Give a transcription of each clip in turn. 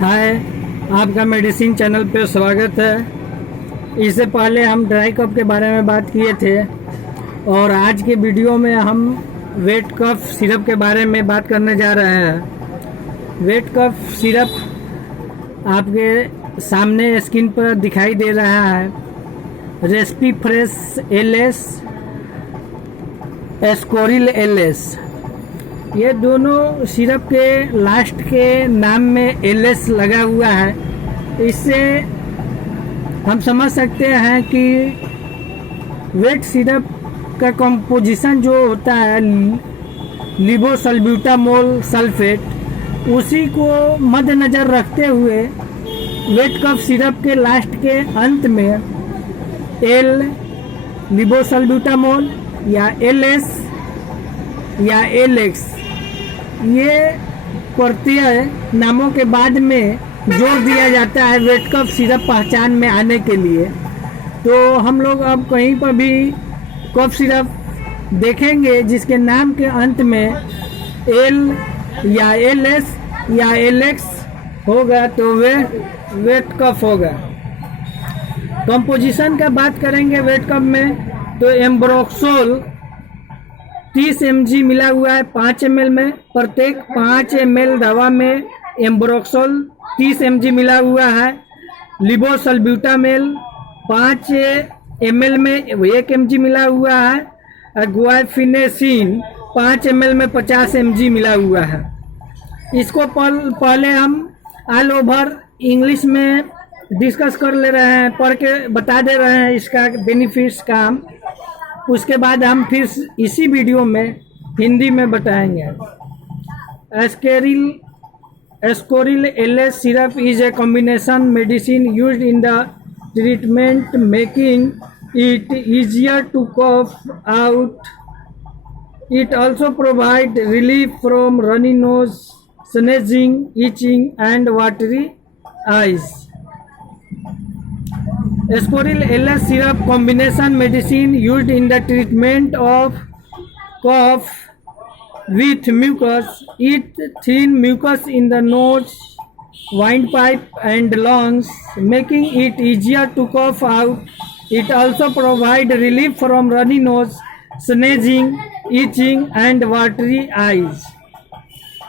हाय, आपका medicine channel पे स्वागत है। इससे पहले हम ड्राई कफ के बारे में बात किए थे और आज के वीडियो में हम वेट कफ सिरप के बारे में बात करने जा रहे हैं। वेट कफ सिरप आपके सामने स्क्रीन पर दिखाई दे रहा है। Recipe fresh LS, Ascoril LS, ये दोनों सिरप के लास्ट के नाम में एलएस लगा हुआ है। इससे हम समझ सकते हैं कि वेट सिरप का कंपोजिशन जो होता है लिबोसल्ब्यूटामोल सल्फेट, उसी को मद्देनज़र रखते हुए वेट कफ सिरप के लास्ट के अंत में एल लिबोसल्ब्यूटामोल या एलएस या एलएक्स, ये प्रत्यय नामों के बाद में जोड़ दिया जाता है वेट कफ सिरप पहचान में आने के लिए। तो हम लोग अब कहीं पर भी कफ सिरप देखेंगे जिसके नाम के अंत में एल या एलएस या एलएक्स होगा तो वे वेट कफ होगा। कंपोजिशन का बात करेंगे वेट कफ में तो एम्ब्रोक्सोल 30 mg मिला हुआ है 5 ml में। प्रत्येक 5 ml दवा में एम्ब्रोक्सोल 30 mg मिला हुआ है। लिबोसल्ब्यूटामेल 5 ml में 1 mg मिला हुआ है। गुआफिनेसिन 5 ml में 50 mg मिला हुआ है। इसको पहले हम ऑल ओवर इंग्लिश में डिस्कस कर ले रहे हैं, पढ़ के बता दे रहे हैं इसका बेनिफिट्स का। उसके बाद हम फिर इसी वीडियो में हिंदी में बताएंगे। Ascoril LS syrup is a combination medicine used in the treatment making it easier to cough out. It also provides relief from runny nose, sneezing, itching, and watery eyes. Ascoril LS syrup combination medicine used in the treatment of cough with mucus. It thin mucus in the nose, windpipe, and lungs, making it easier to cough out. It also provides relief from runny nose, sneezing, itching, and watery eyes.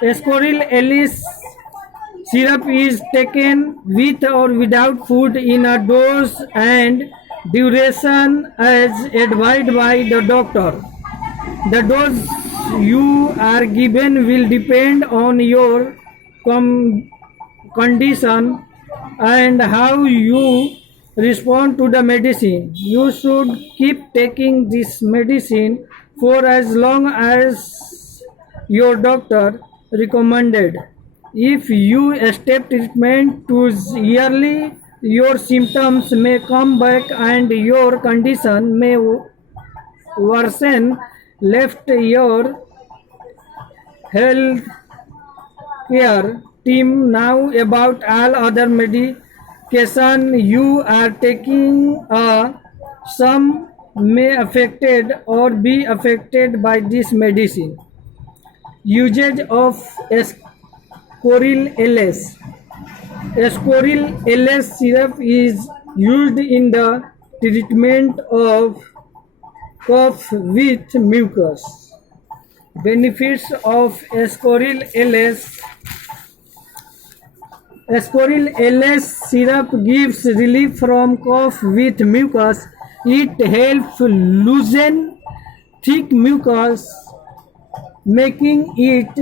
Ascoril LS syrup is taken with or without food in a dose and duration as advised by the doctor. The dose you are given will depend on your condition and how you respond to the medicine. You should keep taking this medicine for as long as your doctor recommended. If you stop treatment too early, your symptoms may come back and your condition may worsen. Left your health care team now about all other medication you are taking. Some may affected or be affected by this medicine. Usage of Ascoril LS. Ascoril LS syrup is used in the treatment of cough with mucus. Benefits of Ascoril LS. Ascoril LS syrup gives relief from cough with mucus. It helps loosen thick mucus, making it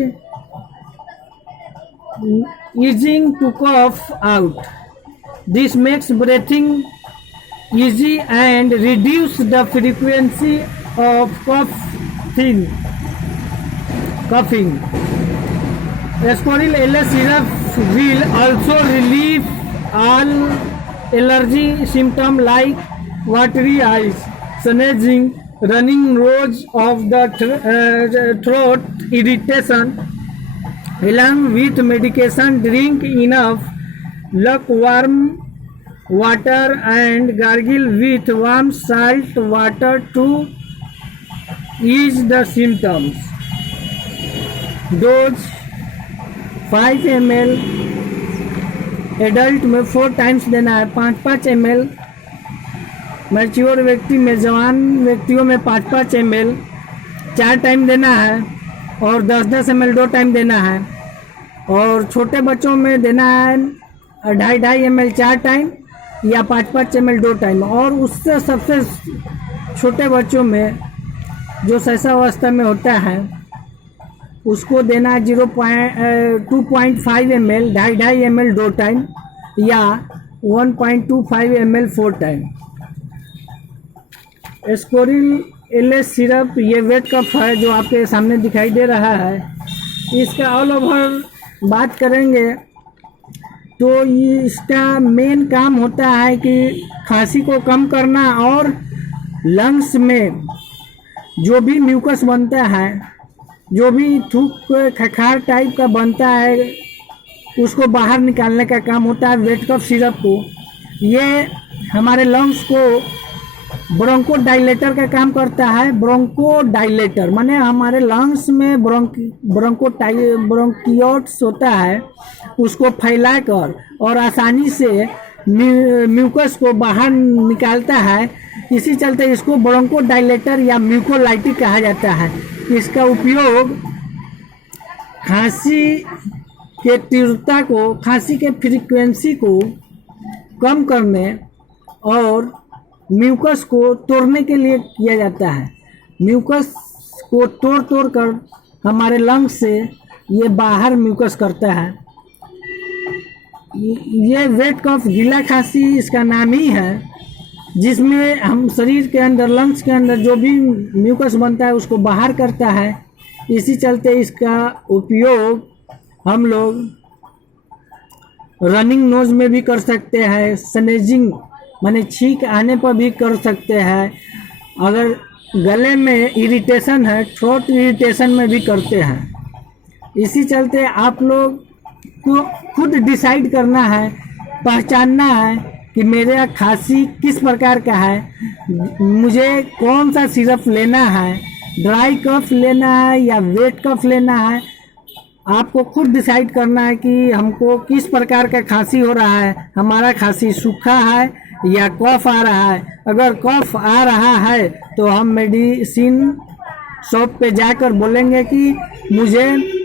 easy to cough out. This makes breathing easy and reduce the frequency of coughing. Ascoril LS syrup will also relieve all allergy symptoms like watery eyes, sneezing, running nose of the throat, irritation. Along with medication, drink enough lukewarm water and gargle with warm salt water to ease the symptoms. Dose 5 ml adult में 4 times देना है, 5-5 ml। Mature व्यक्ति में, जवान व्यक्तियों में 5-5 ml 4 time देना है, और 10-10 ml 2 टाइम देना है। और छोटे बच्चों में देना है 2.5 ml 4 टाइम या 5-5 ml 2 टाइम। और उससे सबसे छोटे बच्चों में जो शैशवावस्था में होता है उसको देना है 2.5 ml 2.5 ml 2 टाइम या 1.25 ml 4 time. Ascoril LS syrup ये वेट कफ है जो आपके सामने दिखाई दे रहा है। इसका ऑल ओवर बात करेंगे तो इसका मेन काम होता है कि खांसी को कम करना और लंग्स में जो भी म्यूकस बनता है, जो भी थूक खखार टाइप का बनता है, उसको बाहर निकालने का काम होता है वेट कफ सिरप को। ये हमारे लंग्स को ब्रोंको डायलेटर का काम करता है। ब्रोंको डायलेटर माने हमारे लंग्स में ब्रोंकियोट्स होता है, उसको फैलाकर और आसानी से म्यूकस को बाहर निकालता है। इसी चलते इसको ब्रोंको डायलेटर या म्यूकोलाइटिक कहा जाता है। इसका उपयोग खांसी के तीव्रता को, खांसी के फ्रीक्वेंसी को कम करने और म्यूकस को तोड़ने के लिए किया जाता है। म्यूकस को तोड़ कर हमारे लंग्स से ये बाहर म्यूकस करता है। ये वेट कफ गीला खांसी इसका नाम ही है, जिसमें हम शरीर के अंदर, लंग्स के अंदर जो भी म्यूकस बनता है उसको बाहर करता है। इसी चलते इसका उपयोग हम लोग रनिंग नोज में भी कर सकते हैं, स्नेजिंग माने छींक आने पर भी कर सकते हैं। अगर गले में इरिटेशन है, थ्रोट इरिटेशन में भी करते हैं। इसी चलते आप लोग को खुद डिसाइड करना है, पहचानना है कि मेरा खांसी किस प्रकार का है, मुझे कौन सा सिरप लेना है, ड्राई कफ लेना है या वेट कफ लेना है। आपको खुद डिसाइड करना है कि हमको किस प्रकार का खांसी हो रहा है, हमारा खांसी सूखा है या कफ आ रहा है। अगर कफ आ रहा है तो हम मेडिसिन शॉप पे जाकर बोलेंगे कि मुझे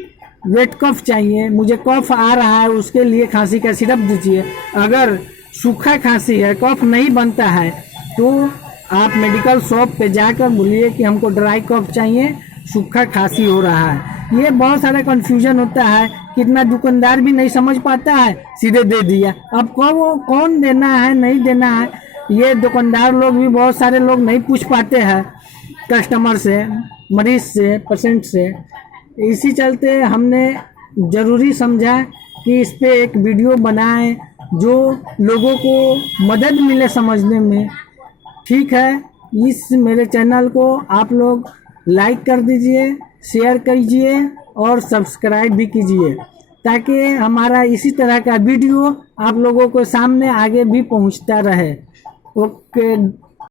वेट कफ चाहिए, मुझे कफ आ रहा है, उसके लिए खांसी का सिरप दीजिए। अगर सूखा खांसी है, कफ नहीं बनता है, तो आप मेडिकल शॉप पे जाकर बोलिए कि हमको ड्राई कफ चाहिए, सूखा खांसी हो रहा है। ये बहुत सारा कंफ्यूजन होता है, कितना दुकानदार भी नहीं समझ पाता है, सीधे दे दिया। अब कौन देना है, नहीं देना है, ये दुकानदार लोग भी बहुत सारे लोग नहीं पूछ पाते हैं कस्टमर से, मरीज से, पेशेंट से। इसी चलते हमने ज़रूरी समझा कि इस पे एक वीडियो बनाएं जो लोगों को मदद मिले समझने में। ठीक है, इस मेरे चैनल को आप लोग लाइक कर दीजिए, शेयर कीजिए और सब्सक्राइब भी कीजिए, ताकि हमारा इसी तरह का वीडियो आप लोगों को सामने आगे भी पहुंचता रहे। ओके।